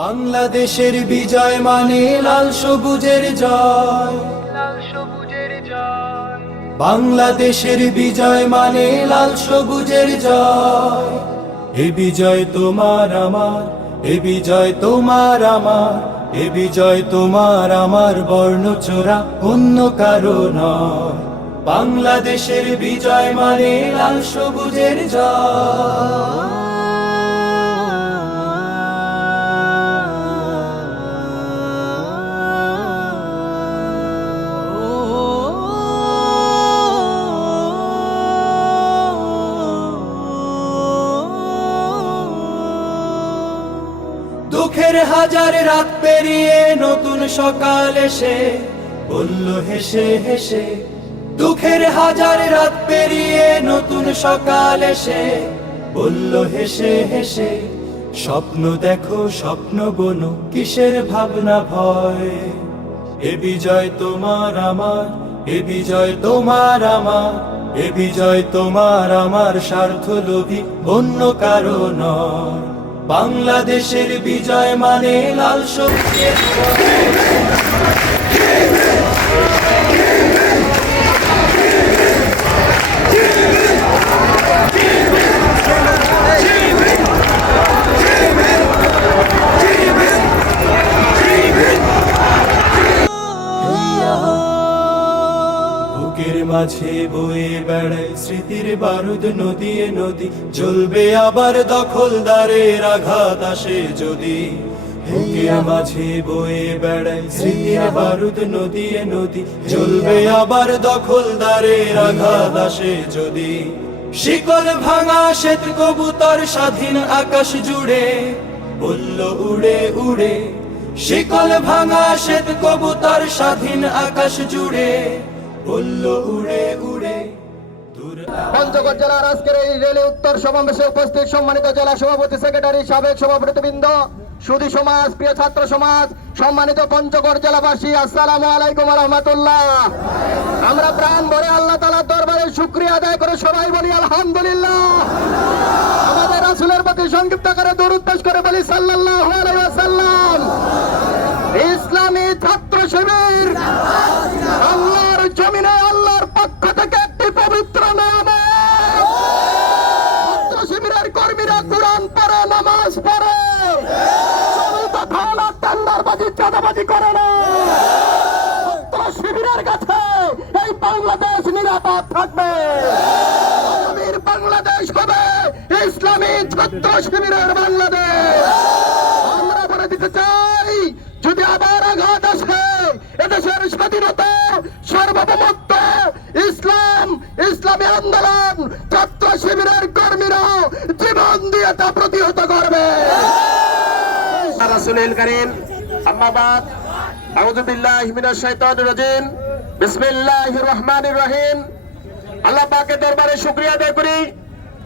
বাংলাদেশের বিজয় মানে লাল সবুজের জয়। বাংলাদেশের বিজয় মানে লাল সবুজের জয়। এ বিজয় তোমার আমার, এ বিজয় তোমার আমার, এ বিজয় তোমার আমার, বর্ণচোরা অন্য কারো নয়। বাংলাদেশের বিজয় মানে লাল সবুজের জয়। দুঃখের হাজার রাত পেরিয়ে নতুন সকাল এসে বলল হেসে হেসে। দুঃখের হাজার রাত পেরিয়ে নতুন সকাল এসে বলল হেসে হেসে। স্বপ্ন দেখো স্বপ্ন বোনো, কিসের ভাবনা ভয়। এ বিজয় তোমার আমার, এ বিজয় তোমার আমার, এ বিজয় তোমার আমার, স্বার্থ লোভী অন্য কারো নয়। বাংলাদেশের বিজয় মানে লাল সবুজের বুকের মাঝে বয়ে বেড়ায় স্মৃতির বারুদ নদীয়ে নদী। জ্বলবে আবার দখলদারের আঘাত আসে যদি। বুকের মাঝে বয়ে বেড়ায় স্মৃতির বারুদ নদীয়ে নদী। জ্বলবে আবার দখলদারের আঘাত আসে যদি। শিকল ভাঙা শ্বেত কবুতর স্বাধীন আকাশ জুড়ে বলল উড়ে উড়ে। শিকল ভাঙা শ্বেত কবুতর স্বাধীন আকাশ জুড়ে বলল উড়ে উড়ে। পঞ্চগড় জেলার আজকের এই রেলি উত্তর সমাবেশে উপস্থিত সম্মানিত জেলা সভাপতি, সেক্রেটারি, সাবেক সভাপতিবৃন্দ, সুধী সমাজ, প্রিয় ছাত্র সমাজ, সম্মানিত পঞ্চগড় জেলাবাসী, আসসালামু আলাইকুম ওয়া রাহমাতুল্লাহ। আমরা প্রাণ ভরে আল্লাহ তাআলার দরবারে শুকরিয়া আদায় করে সবাই বলি আলহামদুলিল্লাহ। আমাদের রাসূলের প্রতি সংক্ষিপ্ত করে দরুদ পেশ করে বলি সাল্লাল্লাহু আলাইহি ওয়াসাল্লাম। ইসলামী ছাত্র শিবির আল্লাহর জমিনে আল্লাহর পক্ষ থেকে একটি পবিত্র নামে ছাত্র শিবিরের কর্মীরা কোরআন পড়ে, নামাজ পড়ে, টেন্ডারবাজি চাঁদাবাজি করে না। ছাত্র শিবিরের কাছে এই বাংলাদেশ নিরাপদ থাকবে। আগামীর বাংলাদেশ হবে ইসলামী ছাত্র শিবিরের বাংলাদেশ। আমরা বলে দিতে চাই, যদি আবার আঘাত আসে এদেশের স্বাধীনতা, সার্বভৌমত্ব, ইসলাম, ইসলামী আন্দোলন, ছাত্র শিবিরের কর্মীরা জীবন দিয়ে তা প্রতিহত করবে। রাসূলুল কারীম, আম্মা বাদ, আউযু বিল্লাহি মিনাশ শাইতানির রাজিম, বিসমিল্লাহির রহমানির রহিম। আল্লাহ পাকের দরবারে শুকরিয়া আদায় করি,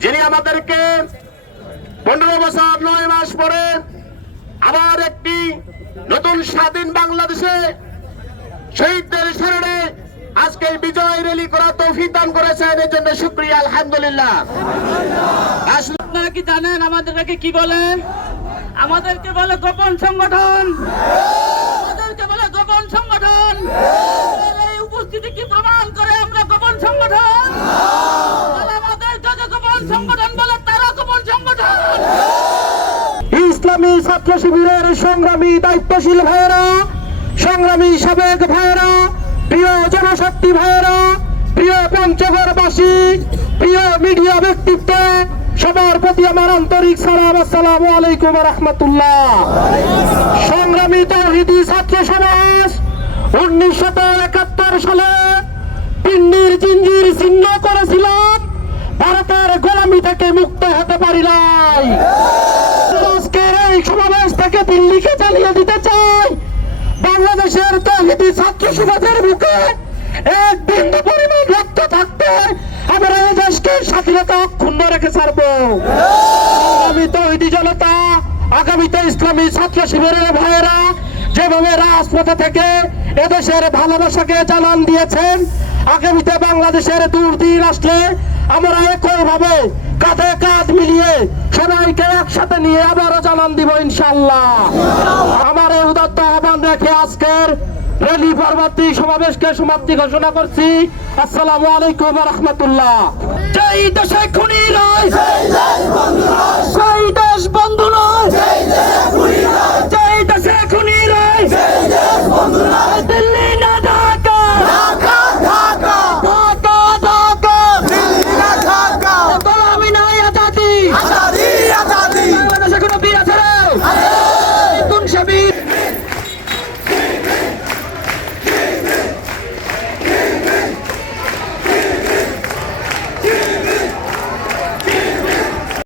যিনি আমাদেরকে 15 বছর 9 মাস পরে আবার একটি নতুন স্বাধীন বাংলাদেশে শহীদদের স্মরণে আজকে বিজয় র্যালি করার তৌফিক দান করেছেন, এর জন্য শুকরিয়া আলহামদুলিল্লাহ। আপনারা কি জানেন আমাদেরকে কি বলে? আমাদেরকে বলে গোপন সংগঠন, আমাদেরকে বলে গোপন সংগঠন। এই উপস্থিতি কি প্রমাণ করে আমরা গোপন সংগঠন? আমাদেরকে গোপন সংগঠন বলে, তারা গোপন সংগঠন। ইসলামী ছাত্র শিবিরের সংগ্রামী দায়িত্বশীল ভাইয়েরা, সংগ্রামী সাবেক ভাইয়েরা, প্রিয় জনশক্তি ভাইয়েরা, প্রিয় পঞ্চগড়বাসী, প্রিয় মিডিয়া ব্যক্তিত্ব, সবার প্রতি আমার আন্তরিক সালাম, আসসালামু আলাইকুম ওয়া রাহমাতুল্লাহ। সংগ্রামী তাওহীদি ছাত্র সমাজ 1971 সালে পিন্ডির জিঞ্জির ছিন্ন করেছিলাম, ভারতের গোলামি থেকে মুক্ত হতে পারি নাই। আজকের এই সমাবেশ থেকে দিল্লিকে চালিয়ে দিতে চাই, বাংলাদেশের তাওহীদি ছাত্র সমাজের বুকে এক বিন্দু পরিমাণ রক্ত থাকতে আমরা এই দেশকে স্বাধীনতা অক্ষুণ্ণ রেখে ছাড়বো। আগামী তাওহীদি জনতা, আগামীতে ইসলামী ছাত্র শিবিরের ভাইয়েরা যেভাবে রাজপথে থেকে এদেশের ভালোবাসাকে জানান দিয়েছেন, আগামীতে বাংলাদেশের দুর্দিন আসলে আমরা একইভাবে কাঁধে কাঁধ মিলিয়ে সবাইকে একসাথে নিয়ে আবারও জানান দিব ইনশাআল্লাহ। আমার এই উদাত্ত আহ্বান রেখে আজকের র্যালি পরবর্তী সমাবেশকে সমাপ্তি ঘোষণা করছি। আসসালামু আলাইকুম ওয়া রাহমাতুল্লাহ। যেই দেশে